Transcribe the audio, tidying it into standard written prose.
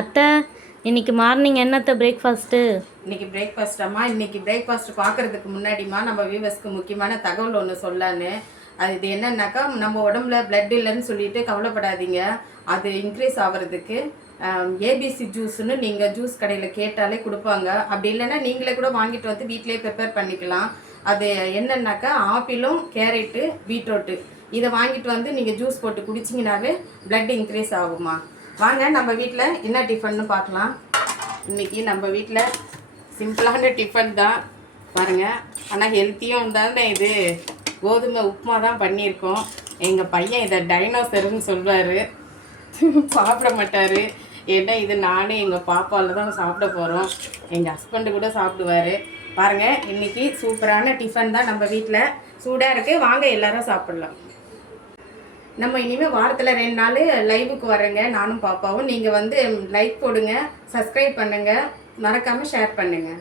அத்தை, இன்னைக்கு மார்னிங் என்னத்த பிரேக்ஃபாஸ்ட்டு? இன்னைக்கு பிரேக்ஃபாஸ்ட்டாம்மா. இன்னைக்கு பிரேக்ஃபாஸ்ட் பார்க்குறதுக்கு முன்னாடிமா நம்ம வியூவர்ஸ்க்கு முக்கியமான தகவல் ஒன்று சொல்லான்னு. இது என்னன்னாக்கா, நம்ம உடம்புல பிளட் இல்லைன்னு சொல்லிட்டு கவலைப்படாதீங்க. அது இன்க்ரீஸ் ஆகிறதுக்கு ஏபிசி ஜூஸ்ன்னு நீங்கள் ஜூஸ் கடையில் கேட்டாலே கொடுப்பாங்க. அப்படி இல்லைன்னா நீங்களே கூட வாங்கிட்டு வந்து வீட்டிலே ப்ரிப்பேர் பண்ணிக்கலாம். அது என்னன்னாக்கா, ஆப்பிளும் கேரட்டு பீட்ரூட்டு இதை வாங்கிட்டு வந்து நீங்கள் ஜூஸ் போட்டு குடிச்சிங்கனாவே பிளட் இன்க்ரீஸ் ஆகுமா. வாங்க நம்ம வீட்டில் என்ன டிஃபன்னு பார்க்கலாம். இன்றைக்கி நம்ம வீட்டில் சிம்பிளான டிஃபன் தான் பாருங்கள். ஆனால் ஹெல்த்தியும் தானே. இது கோதுமை உப்புமா தான் பண்ணியிருக்கோம். எங்கள் பையன் இதை டைனோசர்னு சொல்வார், சாப்பிட மாட்டார். ஏன்னா இது நானும் எங்கள் பாப்பாவில் தான் சாப்பிட போகிறோம். எங்கள் ஹஸ்பண்டு கூட சாப்பிடுவார். பாருங்கள், இன்றைக்கி சூப்பரான டிஃபன் தான் நம்ம வீட்டில். சூடாக இருக்குது, வாங்க எல்லோரும் சாப்பிட்லாம். நம்ம இனிமேல் வாரத்தில் 2 நாள் லைவுக்கு வரேங்க, நானும் பாப்பாவும். நீங்கள் வந்து லைக் போடுங்க, சப்ஸ்கிரைப் பண்ணுங்கள், மறக்காமல் ஷேர் பண்ணுங்கள்.